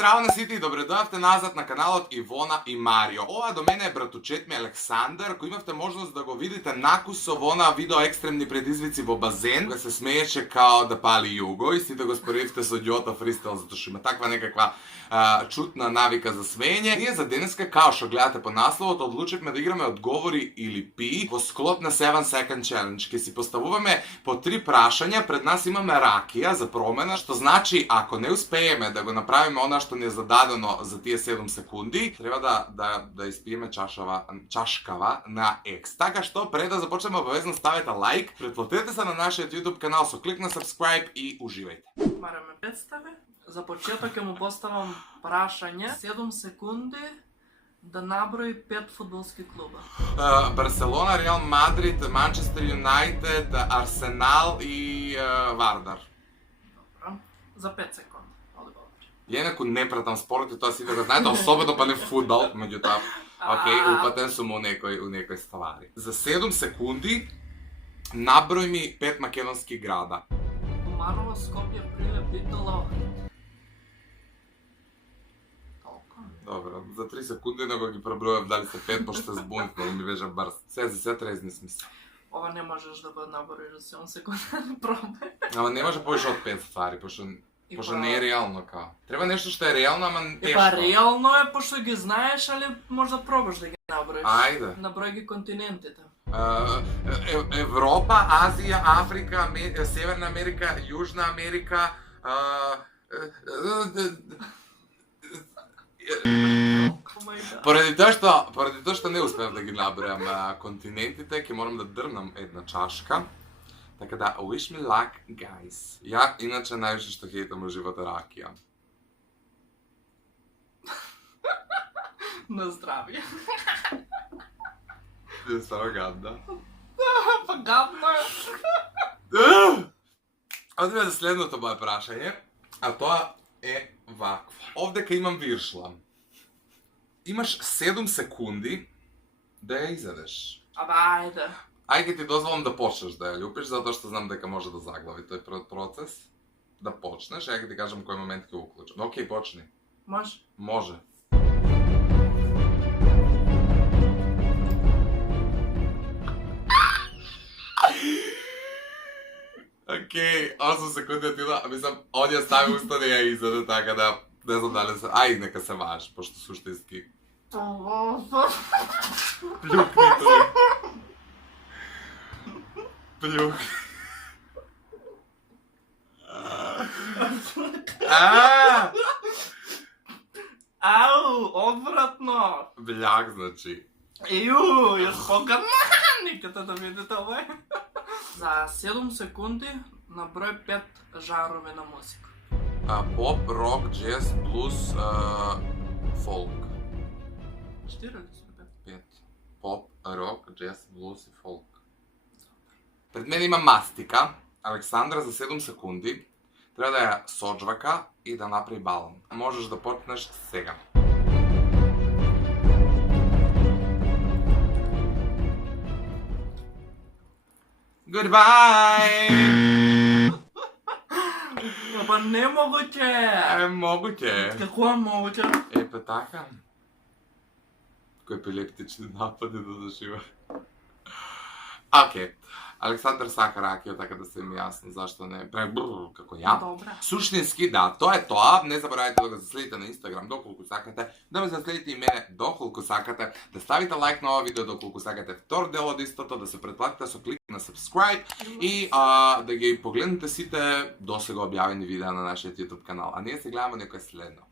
здрава на сите и добре дојавте назад на каналот Ивона и Марио. Ова до мене е братучет ми Александар, кој имавте можност да го видите накусо во она видео екстремни предизвици во базен, кога се смееше као да пали југо и сите го споредивте со Ѓото фристайл, затоа што има таква некаква чутна навика за смеење. Ние за денеска, као што гледате по насловот, одлучивме да играме одговори или пи во склоп на 7 Second Challenge. Ке си поставуваме по 3 прашања, пред нас имаме ракија за промена, што значи ако не успееме да го направиме она што ни е зададено за тие 7 секунди, треба да испиеме чашкава на екс. Така што пред да започнеме обавезно ставете лайк, претплатете се на нашиот YouTube канал со клик на subscribe и уживајте. Марио ме представи. За почеток ќе му поставам прашање. 7 секунди да наброи 5 фудбалски клуба. Барселона, Реал Мадрид, Манчестер Юнайтед, Арсенал и Вардар. Добро. За 5 секунди. Ја инаку не пратам спорт и тоа си да го знаете, особено па не фудбал, меѓутоа, окей, упатен сум у некој ствари. За 7 секунди наброј ми 5 македонски града. Комарово, Скопје, Прилеп, Битола. Добро, за 3 секунди него ги пребројав дали се 5, пошто се збунив, но ми беше брз. Се за сет резни смисла. Ова не можеш да го наброиш за 7 секунди, пробај. Ама не може повеќе од 5 ствари, пошто не е реално као. Треба нешто што е реално, ама тешко. Па реално е, пошто ги знаеш, али може да пробаш да ги наброиш. Ајде. Наброј ги континентите. Европа, Азија, Африка, Северна Америка, Јужна Америка, Поради тоа што не успеав да ги набројам континентите, ќе морам да дрнам една чашка. Така да, wish me luck, guys. Ја, иначе, највише што хейтам во живота ракија. На здравје. Ти е стара гадна. Па гадно е. Одиме за следното моје прашање, а тоа е вакво. Овдека имам виршла. Имаш 7 секунди да ја изедеш. Абе, ајде. Ајде ти дозволам да почнеш да ја љупиш, затоа што знам дека може да заглави тој процес. Да почнеш, ја ти кажам кој момент ќе уклучам. Океј, почни. Може? Може. Океј, 8 секунди отида, мислам, он ја стави уста да ја изеде, така да не знам дали се... Ај, нека се ваш, пошто суштински... Плюкни тој. Плюкни. Ау, одвратно. Бљак, значи. Еју, јас погадна. Никата да видите овој. За 7 секунди наброј 5 жанрови на музика. Поп, рок, джез, блуз, фолк. 4 или сме 5? 5. Поп, рок, джез, блуз и фолк. Пред мене има мастика. Александра за 7 секунди треба да ја соджвака и да направи балон. Можеш да почнеш сега. Goodbye! Па не могуќе. Могуќе. Како е могуќе? Па така. Кој епилептични напади да зажива. Океј. Александар сака ракија, така да се ми јасно зашто не како ја. Добра. Суштински, да, тоа е тоа. Не заборавајте да го заследите на Инстаграм доколку сакате, да ме заследите и мене доколку сакате, да ставите лайк на ова видео доколку сакате втор дел од истото, да се претплатите со клик на subscribe и да ги погледнете сите досега објавени видеа на нашиот YouTube канал. А ние се гледаме некој следно.